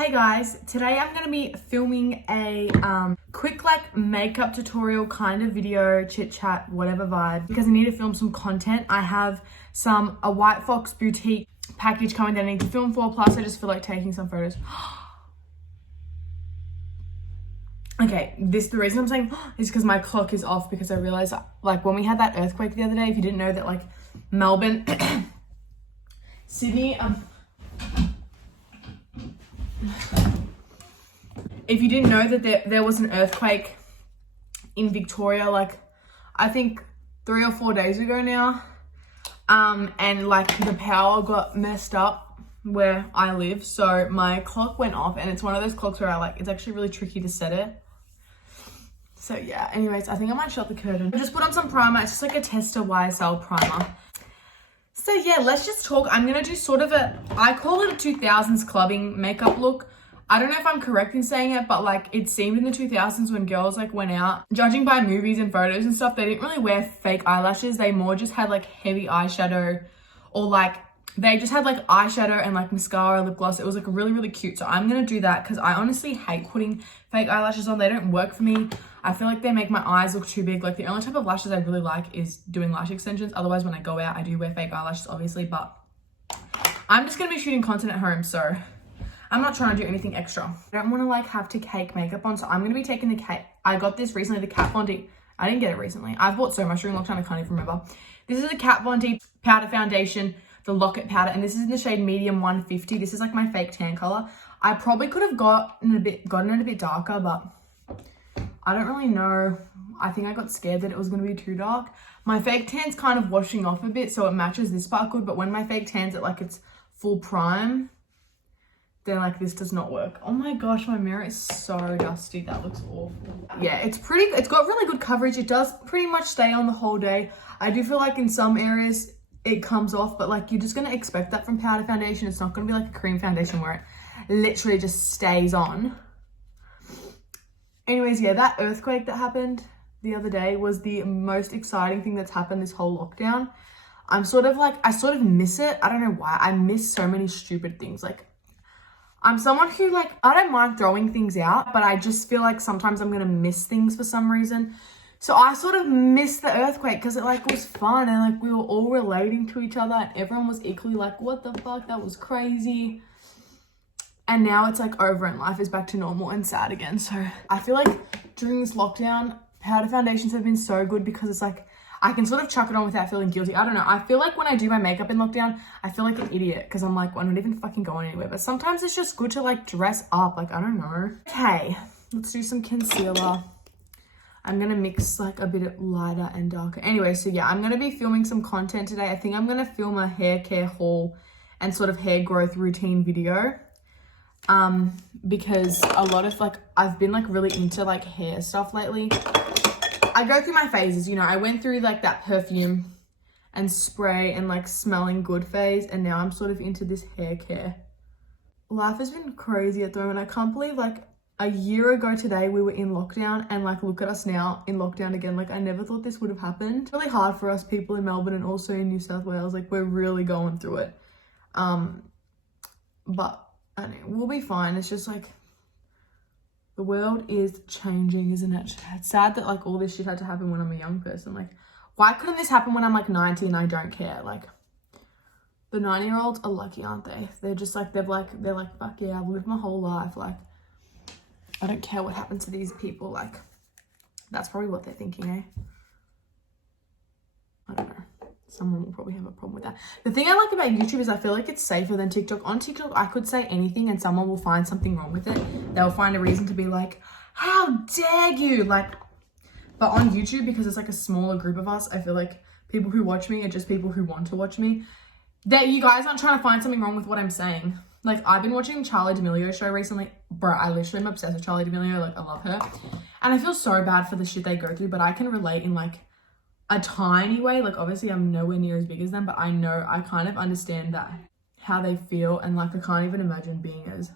Hey guys, today I'm going to be filming a quick like makeup tutorial kind of video, chit chat, whatever vibe, because I need to film some content. I have a White Fox boutique package coming that I need to film for, plus I just feel like taking some photos. Okay, the reason I'm saying is because my clock is off, because I realized like when we had that earthquake the other day, if you didn't know that like Melbourne, Sydney, if you didn't know that there was an earthquake in Victoria, like I think 3 or 4 days ago now, and like the power got messed up where I live, so my clock went off, and it's one of those clocks where it's actually really tricky to set it. So yeah, anyways, I think I might shut the curtain. I just put on some primer. It's just like a Tester YSL primer. So yeah, let's just talk. I'm gonna do sort of I call it a 2000s clubbing makeup look. I don't know if I'm correct in saying it, but like it seemed in the 2000s when girls like went out, judging by movies and photos and stuff, they didn't really wear fake eyelashes. They more just had like heavy eyeshadow, or like they just had like eyeshadow and like mascara, lip gloss. It was like really, really cute. So I'm gonna do that because I honestly hate putting fake eyelashes on. They don't work for me. I feel like they make my eyes look too big. Like the only type of lashes I really like is doing lash extensions. Otherwise, when I go out, I do wear fake eyelashes, obviously, but I'm just gonna be shooting content at home, so I'm not trying to do anything extra. I don't want to like have to cake makeup on, so I'm going to be taking the cake. I got this recently, the Kat Von D. I didn't get it recently. I've bought so much during lockdown, I can't even remember. This is the Kat Von D powder foundation, the Locket powder, and this is in the shade medium 150. This is like my fake tan color. I probably could have gotten it a bit darker, but I don't really know. I think I got scared that it was going to be too dark. My fake tan's kind of washing off a bit, so it matches this part good, but when my fake tan's at like its full prime, then like this does not work. Oh my gosh, my mirror is so dusty. That looks awful. Yeah, it's got really good coverage. It does pretty much stay on the whole day. I do feel like in some areas it comes off, but like you're just gonna expect that from powder foundation. It's not gonna be like a cream foundation where it literally just stays on. Anyways, yeah, that earthquake that happened the other day was the most exciting thing that's happened this whole lockdown. I sort of miss it. I don't know why. I miss so many stupid things. Like, I'm someone who like, I don't mind throwing things out, but I just feel like sometimes I'm gonna miss things for some reason. So I sort of missed the earthquake because it like was fun, and like we were all relating to each other, and everyone was equally like, what the fuck, that was crazy. And now it's like over and life is back to normal and sad again. So I feel like during this lockdown, powder foundations have been so good because it's like, I can sort of chuck it on without feeling guilty. I don't know. I feel like when I do my makeup in lockdown, I feel like an idiot because I'm like, well, I'm not even fucking going anywhere. But sometimes it's just good to like dress up. Like, I don't know. Okay, let's do some concealer. I'm going to mix like a bit of lighter and darker. Anyway, so yeah, I'm going to be filming some content today. I think I'm going to film a hair care haul and sort of hair growth routine video. Because a lot of like, I've been like really into like hair stuff lately. I go through my phases, you know. I went through like that perfume and spray and like smelling good phase, and now I'm sort of into this hair care. Life has been crazy at the moment. I can't believe like a year ago today we were in lockdown, and like look at us now in lockdown again. Like I never thought this would have happened. It's really hard for us people in Melbourne and also in New South Wales. Like we're really going through it. But I don't know, we'll be fine. It's just like, the world is changing, isn't it? It's sad that like all this shit had to happen when I'm a young person. Like, why couldn't this happen when I'm like 90 and I don't care? Like, the 90-year-olds are lucky, aren't they? They're just like, they're like, fuck yeah, I've lived my whole life. Like, I don't care what happened to these people. Like, that's probably what they're thinking, eh? I don't know. Someone will probably have a problem with that. The thing I like about YouTube is I feel like it's safer than TikTok. On TikTok, I could say anything and someone will find something wrong with it. They'll find a reason to be like, how dare you? Like, but on YouTube, because it's like a smaller group of us, I feel like people who watch me are just people who want to watch me. That you guys aren't trying to find something wrong with what I'm saying. Like, I've been watching Charli D'Amelio's show recently. Bro, I literally am obsessed with Charli D'Amelio. Like, I love her. And I feel so bad for the shit they go through, but I can relate in like a tiny way. Like obviously I'm nowhere near as big as them, but I know I kind of understand that, how they feel, and like I can't even imagine being as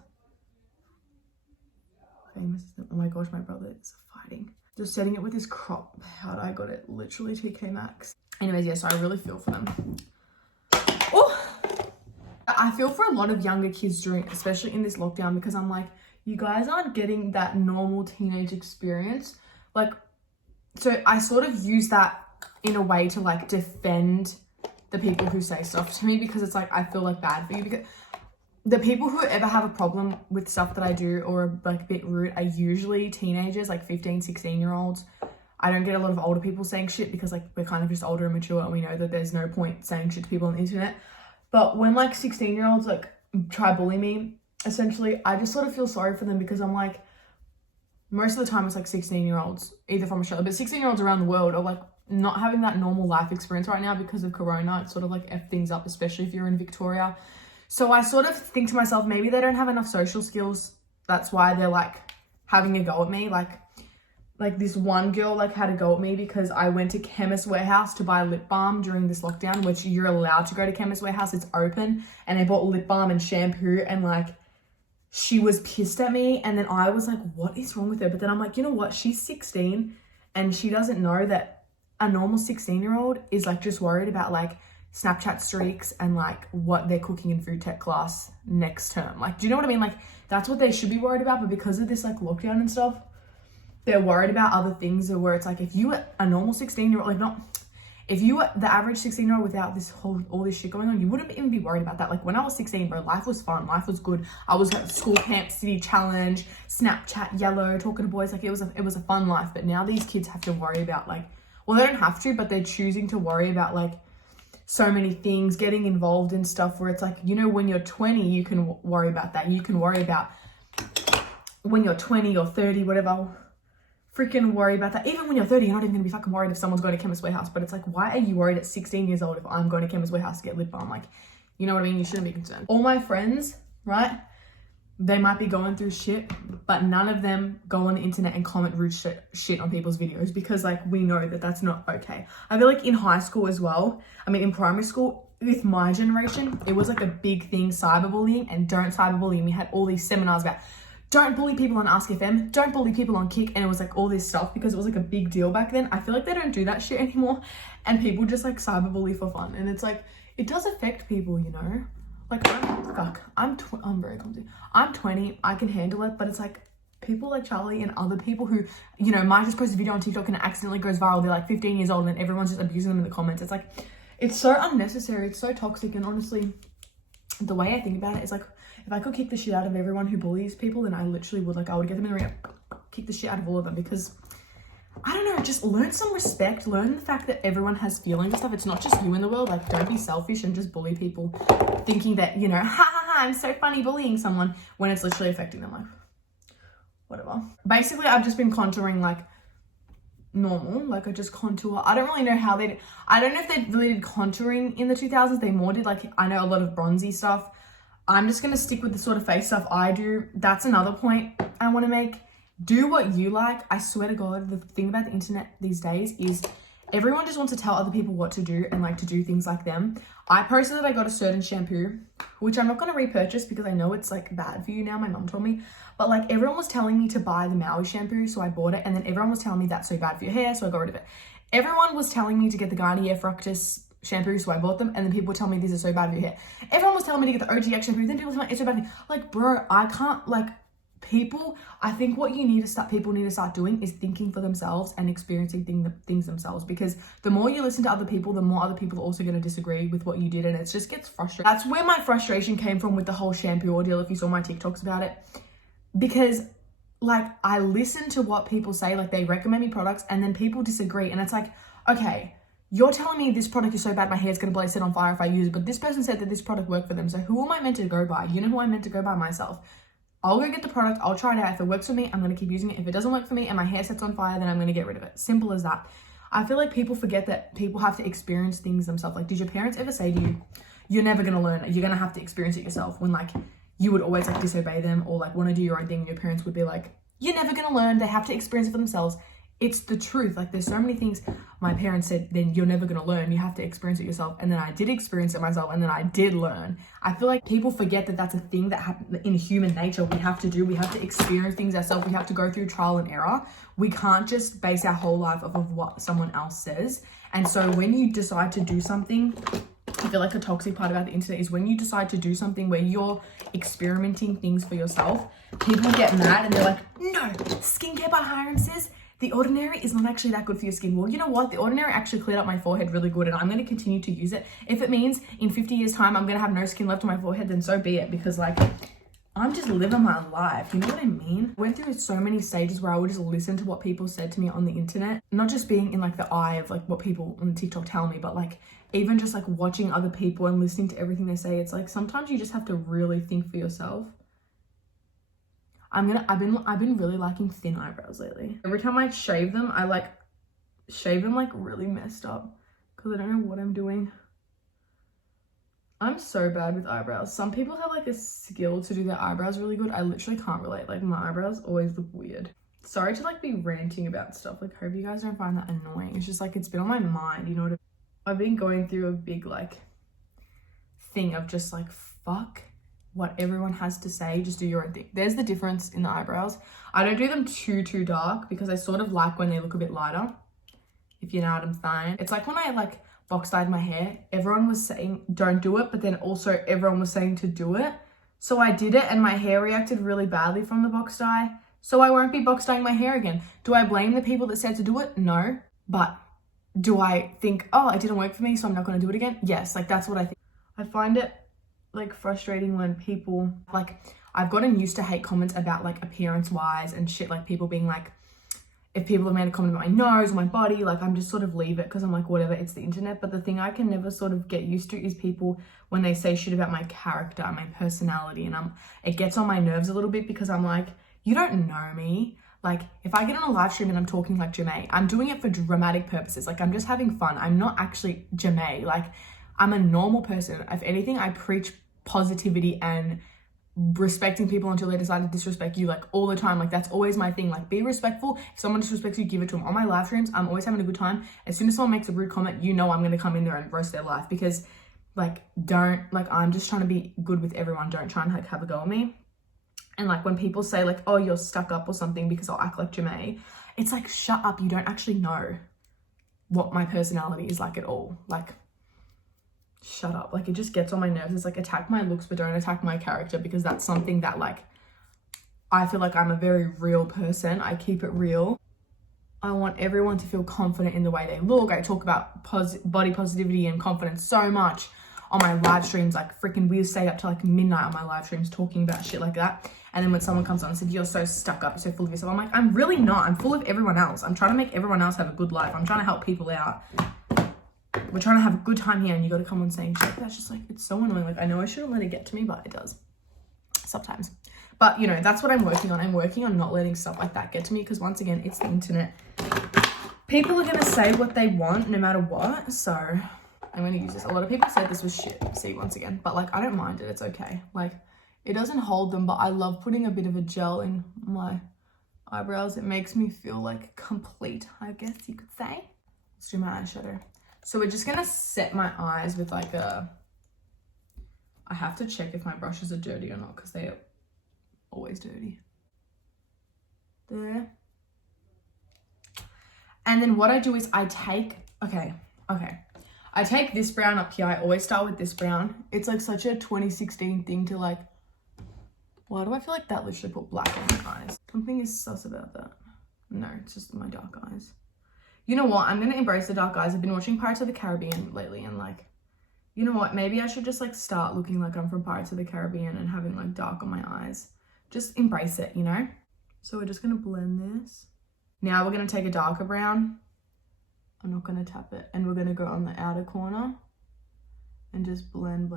famous as them. Oh my gosh, my brother is fighting. Just setting it with this crop powder. I got it literally TK Maxx. Anyways, yeah, so I really feel for them. Oh, I feel for a lot of younger kids during, especially in this lockdown, because I'm like, you guys aren't getting that normal teenage experience. Like, so I sort of use that in a way to like defend the people who say stuff to me, because it's like, I feel like bad for you, because the people who ever have a problem with stuff that I do or are like a bit rude are usually teenagers, like 15, 16-year-olds. I don't get a lot of older people saying shit, because like we're kind of just older and mature and we know that there's no point saying shit to people on the internet. But when like 16-year-olds like try bully me, essentially, I just sort of feel sorry for them, because I'm like, most of the time it's like 16-year-olds, either from Australia, but 16-year-olds around the world are like not having that normal life experience right now because of Corona. It's sort of like F things up, especially if you're in Victoria. So I sort of think to myself, maybe they don't have enough social skills. That's why they're like having a go at me. Like this one girl like had a go at me because I went to Chemist Warehouse to buy lip balm during this lockdown, which you're allowed to go to Chemist Warehouse. It's open. And I bought lip balm and shampoo, and like she was pissed at me. And then I was like, what is wrong with her? But then I'm like, you know what? She's 16 and she doesn't know that a normal 16-year-old is like just worried about like Snapchat streaks and like what they're cooking in food tech class next term. Like, do you know what I mean? Like, that's what they should be worried about. But because of this like lockdown and stuff, they're worried about other things, where it's like, if you were a normal 16-year-old, like not, if you were the average 16-year-old without all this shit going on, you wouldn't even be worried about that. Like when I was 16, bro, life was fun. Life was good. I was at school camp, city challenge, Snapchat, yellow, talking to boys. Like it was a fun life. But now these kids have to worry about like, well, they don't have to, but they're choosing to worry about like so many things, getting involved in stuff where it's like, you know, when you're 20, you can worry about that. You can worry about when you're 20 or 30, whatever, freaking worry about that. Even when you're 30, you're not even gonna be fucking worried if someone's going to Chemist Warehouse. But it's like, why are you worried at 16 years old if I'm going to Chemist Warehouse to get lip balm? Like, you know what I mean? You shouldn't be concerned. All my friends, right? They might be going through shit, but none of them go on the internet and comment rude shit on people's videos, because like we know that that's not okay. I feel like in high school as well, I mean in primary school, with my generation, it was like a big thing, cyberbullying and don't cyberbully. We had all these seminars about don't bully people on Ask FM, don't bully people on Kick, and it was like all this stuff because it was like a big deal back then. I feel like they don't do that shit anymore, and people just like cyberbully for fun, and it's like, it does affect people, you know? Like I'm very confident. I'm 20, I can handle it, but it's like people like Charlie and other people who, you know, might just post a video on TikTok and it accidentally goes viral. They're like 15 years old and everyone's just abusing them in the comments. It's like, it's so unnecessary. It's so toxic. And honestly, the way I think about it is like, if I could kick the shit out of everyone who bullies people, then I literally would. Like, I would get them in the ring, kick the shit out of all of them, because I don't know, just learn some respect. Learn the fact that everyone has feelings and stuff. It's not just you in the world. Like, don't be selfish and just bully people thinking that, you know, I'm so funny bullying someone, when it's literally affecting them. Like, whatever. Basically, I've just been contouring like normal. Like, I just contour. I don't really know how I don't know if they really did contouring in the 2000s. They more did like, I know a lot of bronzy stuff. I'm just going to stick with the sort of face stuff I do. That's another point I want to make. Do what you like. I swear to God, the thing about the internet these days is everyone just wants to tell other people what to do and like to do things like them. I posted that I got a certain shampoo, which I'm not going to repurchase because I know it's like bad for you now. My mom told me, but like everyone was telling me to buy the Maui shampoo, so I bought it. And then everyone was telling me that's so bad for your hair, so I got rid of it. Everyone was telling me to get the Garnier Fructis shampoo, so I bought them. And then people were telling me these are so bad for your hair. Everyone was telling me to get the OGX shampoo, then people were telling me it's so bad for you. Like, bro, I can't, like, people, I think what people need to start doing is thinking for themselves and experiencing things themselves, because the more you listen to other people, the more other people are also going to disagree with what you did, and it just gets frustrating. That's where my frustration came from with the whole shampoo ordeal, if you saw my TikToks about it, because like I listen to what people say, like they recommend me products and then people disagree, and it's like, okay, you're telling me this product is so bad my hair's going to bloody set on fire if I use it, but this person said that this product worked for them, so who am I meant to go by? You know who I'm meant to go by? Myself. I'll go get the product, I'll try it out. If it works for me, I'm going to keep using it. If it doesn't work for me and my hair sets on fire, then I'm going to get rid of it. Simple as that. I feel like people forget that people have to experience things themselves. Like, did your parents ever say to you, you're never going to learn it, you're going to have to experience it yourself, when like you would always like disobey them or like want to do your own thing, and your parents would be like, you're never going to learn, they have to experience it for themselves. It's the truth. Like, there's so many things my parents said, then you're never going to learn, you have to experience it yourself. And then I did experience it myself, and then I did learn. I feel like people forget that that's a thing that happens in human nature. We have to do, we have to experience things ourselves. We have to go through trial and error. We can't just base our whole life off of what someone else says. And so when you decide to do something, I feel like a toxic part about the internet is when you decide to do something where you're experimenting things for yourself, people get mad and they're like, no, skincare by Hiram says The Ordinary is not actually that good for your skin. Well, you know what? The Ordinary actually cleared up my forehead really good, and I'm going to continue to use it. If it means in 50 years time I'm going to have no skin left on my forehead, then so be it, because like, I'm just living my life. You know what I mean? I went through so many stages where I would just listen to what people said to me on the internet, not just being in like the eye of like what people on TikTok tell me, but like even just like watching other people and listening to everything they say. It's like sometimes you just have to really think for yourself. I've been really liking thin eyebrows lately. Every time I shave them, I like shave them like really messed up because I don't know what I'm doing. I'm so bad with eyebrows. Some people have like a skill to do their eyebrows really good. I literally can't relate. Like my eyebrows always look weird. Sorry to like be ranting about stuff. Like hope you guys don't find that annoying. It's just like it's been on my mind, you know what I mean? I've been going through a big like thing of just like fuck what everyone has to say, just do your own thing. There's the difference in the eyebrows. I don't do them too dark because I sort of like when they look a bit lighter, if you know what I'm saying. It's like when I like box dyed my hair, everyone was saying don't do it, but then also everyone was saying to do it. So I did it and my hair reacted really badly from the box dye. So I won't be box dyeing my hair again. Do I blame the people that said to do it? No. But do I think, oh, it didn't work for me, so I'm not going to do it again? Yes, like that's what I think. I find it like frustrating when people, like I've gotten used to hate comments about like appearance wise and shit, like people being like, if people have made a comment about my nose or my body, like I'm just sort of leave it because I'm like, whatever, it's the internet. But the thing I can never sort of get used to is people when they say shit about my character, my personality, and it gets on my nerves a little bit because I'm like, you don't know me. Like if I get on a live stream and I'm talking like Jamae, I'm doing it for dramatic purposes. Like I'm just having fun. I'm not actually Jamae. Like I'm a normal person. If anything, I preach positivity and respecting people until they decide to disrespect you, like all the time. Like that's always my thing. Like be respectful. If someone disrespects you, give it to them. On my live streams, I'm always having a good time. As soon as someone makes a rude comment, you know I'm going to come in there and roast their life, because like I'm just trying to be good with everyone. Don't try and like have a go at me. And like when people say like, oh, you're stuck up or something because I'll act like Jamae, it's like, shut up. You don't actually know what my personality is like at all. Like shut up. Like it just gets on my nerves. It's like, attack my looks but don't attack my character, because that's something that like I feel like I'm a very real person. I keep it real. I want everyone to feel confident in the way they look. I talk about body positivity and confidence so much on my live streams. Like freaking we stay up to like midnight on my live streams talking about shit like that. And then when someone comes on and says, you're so stuck up, you're so full of yourself, I'm like, I'm really not. I'm full of everyone else. I'm trying to make everyone else have a good life. I'm trying to help people out. We're trying to have a good time here, and you got to come on saying shit. That's just like, it's so annoying. Like I know I shouldn't let it get to me, but it does sometimes. But you know, that's what I'm working on. I'm working on not letting stuff like that get to me, because once again, it's the internet. People are going to say what they want no matter what. So I'm going to use this. A lot of people said this was shit. See, once again, but like I don't mind it. It's okay. Like it doesn't hold them, but I love putting a bit of a gel in my eyebrows. It makes me feel like complete, I guess you could say. Let's do my eyeshadow. So we're just going to set my eyes with like I have to check if my brushes are dirty or not, because they are always dirty. There. And then what I do is I take, I take this brown up here. I always start with this brown. It's like such a 2016 thing to like, why do I feel like that literally put black on my eyes? Something is sus about that. No, it's just my dark eyes. You know what? I'm going to embrace the dark eyes. I've been watching Pirates of the Caribbean lately, and like, you know what? Maybe I should just like start looking like I'm from Pirates of the Caribbean and having like dark on my eyes. Just embrace it, you know? So we're just going to blend this. Now we're going to take a darker brown. I'm not going to tap it. And we're going to go on the outer corner and just blend.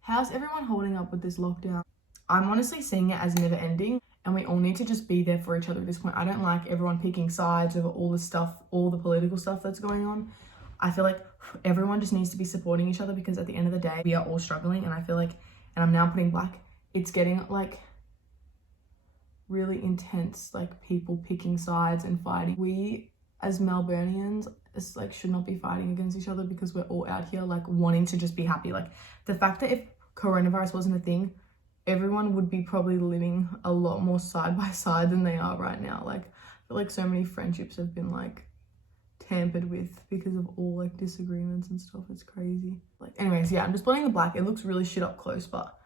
How's everyone holding up with this lockdown? I'm honestly seeing it as never ending. And we all need to just be there for each other at this point. I don't like everyone picking sides over all the stuff, all the political stuff that's going on. I feel like everyone just needs to be supporting each other, because at the end of the day, we are all struggling. And I feel like, and I'm now putting black, it's getting like really intense, like people picking sides and fighting. We as Melburnians like should not be fighting against each other, because we're all out here like wanting to just be happy. Like the fact that if coronavirus wasn't a thing, everyone would be probably living a lot more side by side than they are right now. Like I feel like so many friendships have been like tampered with because of all like disagreements and stuff. It's crazy. Like, anyways, yeah, I'm just blending the black. It looks really shit up close, but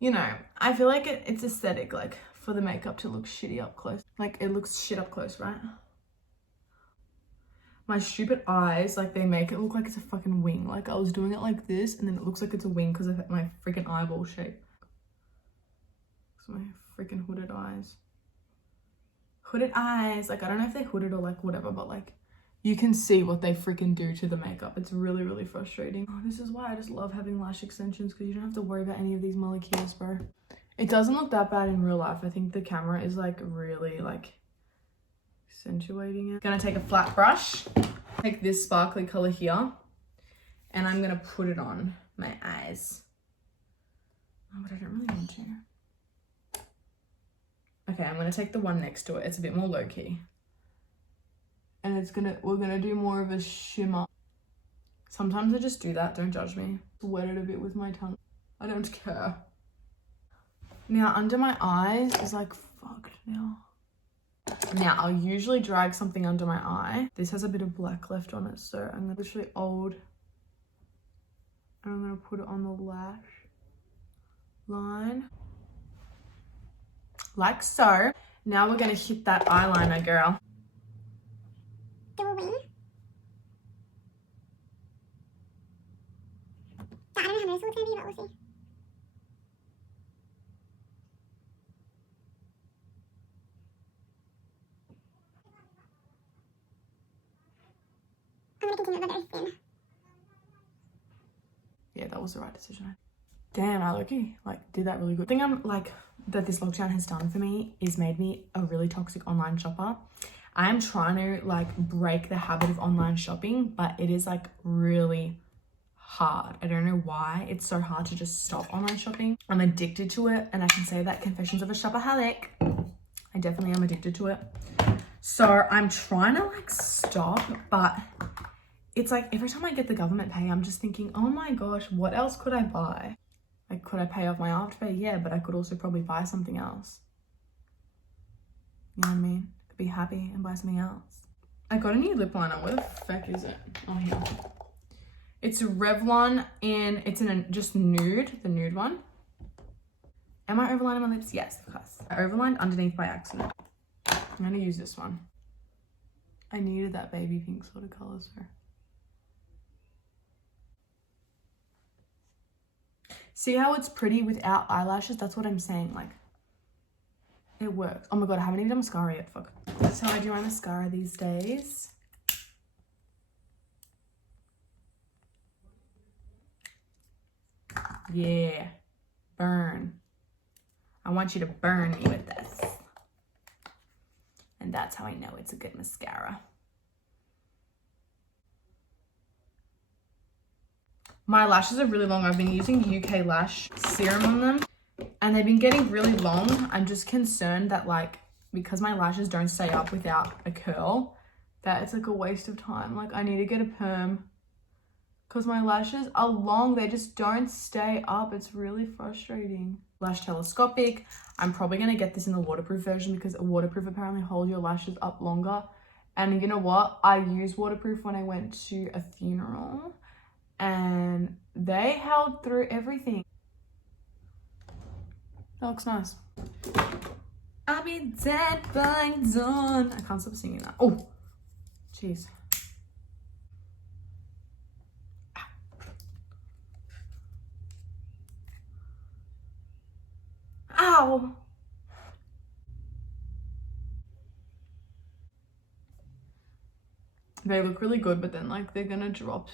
you know, I feel like it's aesthetic, like for the makeup to look shitty up close. Like it looks shit up close, right? My stupid eyes, like they make it look like it's a fucking wing. Like I was doing it like this and then it looks like it's a wing because of my freaking eyeball shape. It's my freaking hooded eyes. Hooded eyes, like I don't know if they're hooded or like whatever, but like you can see what they freaking do to the makeup. It's really, really frustrating. Oh, this is why I just love having lash extensions, because you don't have to worry about any of these molecules, bro. It doesn't look that bad in real life. I think the camera is like really like accentuating it. Gonna take a flat brush, take this sparkly color here, and I'm gonna put it on my eyes. Oh, but I don't really want to. Okay, I'm gonna take the one next to it. It's a bit more low-key. And we're gonna do more of a shimmer. Sometimes I just do that, don't judge me. Wet it a bit with my tongue. I don't care. Now under my eyes is like fucked now. Now I'll usually drag something under my eye. This has a bit of black left on it, so I'm gonna literally and I'm gonna put it on the lash line. Like so. Now we're gonna hit that eyeliner, girl. Do a wing. I don't know how noticeable it's going to be, but we'll see. I'm going to continue with my very thin. Yeah, that was the right decision. Damn, I low-key like did that really good. The thing I'm like that this lockdown has done for me is made me a really toxic online shopper. I am trying to like break the habit of online shopping, but it is like really hard. I don't know why it's so hard to just stop online shopping. I'm addicted to it, and I can say that confessions of a shopaholic. I definitely am addicted to it. So I'm trying to like stop, but it's like every time I get the government pay, I'm just thinking, oh my gosh, what else could I buy? Like, could I pay off my Afterpay? Yeah, but I could also probably buy something else. You know what I mean? Could be happy and buy something else. I got a new lip liner. Where the fuck is it? Oh, here. It's a Revlon, and it's in a just nude, the nude one. Am I overlining my lips? Yes, of course. I overlined underneath by accident. I'm gonna use this one. I needed that baby pink sort of color, so. See how it's pretty without eyelashes? That's what I'm saying, like, it works. Oh my god, I haven't even done mascara yet, fuck. That's how I do my mascara these days. Yeah, burn. I want you to burn me with this. And that's how I know it's a good mascara. My lashes are really long. I've been using UK Lash serum on them, and they've been getting really long. I'm just concerned that, like, because my lashes don't stay up without a curl, that it's like a waste of time. Like, I need to get a perm because my lashes are long. They just don't stay up. It's really frustrating. Lash telescopic. I'm probably going to get this in the waterproof version because a waterproof apparently holds your lashes up longer. And you know what? I used waterproof when I went to a funeral, and they held through everything. That looks nice. I'll be dead by dawn. I can't stop singing that. Oh, jeez. Ow. They look really good, but then like they're gonna drop.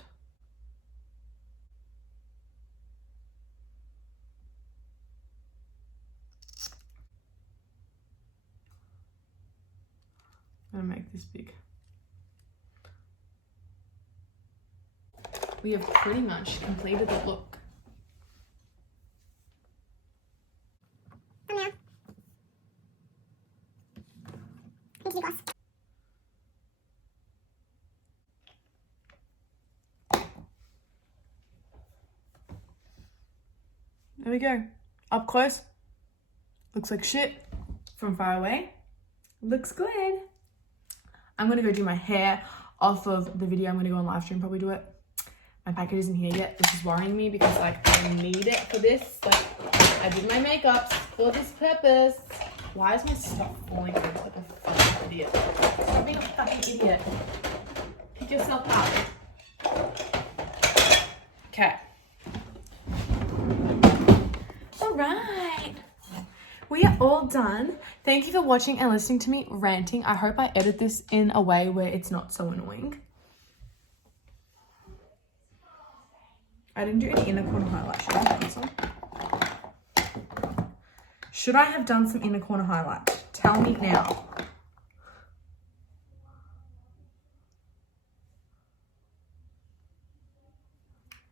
I'm gonna make this big. We have pretty much completed the look. Thumbnail. Into the gloss. There we go. Up close. Looks like shit. From far away. Looks good. I'm gonna go do my hair. off of the video I'm going to go on live stream, probably do it. My package isn't here yet, which is worrying me because like I need it for this. Like I did my makeup for this purpose. Why is my stuff falling over like a fucking idiot? Stop being a fucking idiot. Pick yourself up. Okay. All right. We are all done. Thank you for watching and listening to me ranting. I hope I edit this in a way where it's not so annoying. I didn't do any inner corner highlight. Should I have done some? Should I have done some inner corner highlight? Tell me now.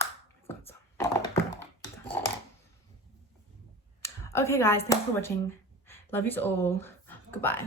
I've got some. Okay guys, thanks for watching. Love you all. Goodbye.